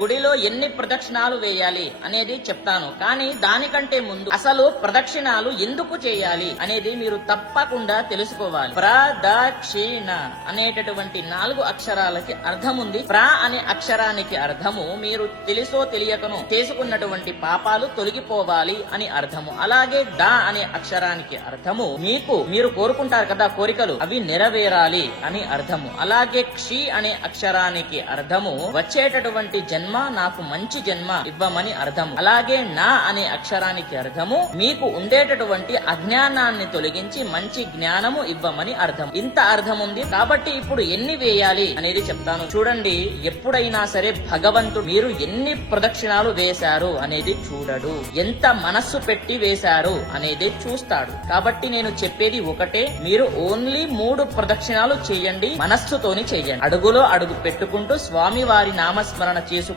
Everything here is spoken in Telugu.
గుడిలో ఎన్ని ప్రదక్షిణాలు వేయాలి అనేది చెప్తాను, కానీ దానికంటే ముందు అసలు ప్రదక్షిణాలు ఎందుకు చేయాలి అనేది మీరు తప్పకుండా తెలుసుకోవాలి. ప్రదక్షిణ అనేటటువంటి 4 అక్షరాలకి అర్థం ఉంది. ప్ర అనే అక్షరానికి అర్థము మీరు తెలుసో తెలియకనో చేసుకున్నటువంటి పాపాలు తొలగిపోవాలి అని అర్థము. అలాగే ద అనే అక్షరానికి అర్థము మీరు కోరుకుంటారు కదా కోరికలు, అవి నెరవేరాలి అని అర్థము. అలాగే క్షి అనే అక్షరానికి అర్థము వచ్చేటటువంటి జన్మ నాకు మంచి జన్మ ఇవ్వమని అర్థము. అలాగే నా అనే అక్షరానికి అర్థము మీకు ఉండేటటువంటి అజ్ఞానాన్ని తొలగించి మంచి జ్ఞానము ఇవ్వమని అర్థం. ఇంత అర్థం ఉంది కాబట్టి ఇప్పుడు ఎన్ని వేయాలి అనేది చెప్తాను చూడండి. ఎప్పుడైనా సరే భగవంతుడు మీరు ఎన్ని ప్రదక్షిణాలు వేశారు అనేది చూడడు, ఎంత మనస్సు పెట్టి వేశారు అనేది చూస్తాడు. కాబట్టి నేను చెప్పేది ఒకటే, మీరు ఓన్లీ 3 ప్రదక్షిణాలు చేయండి, మనస్సుతోని చేయండి. అడుగులో అడుగు పెట్టుకుంటూ స్వామి వారి నామస్మరణ చేసుకుంటూ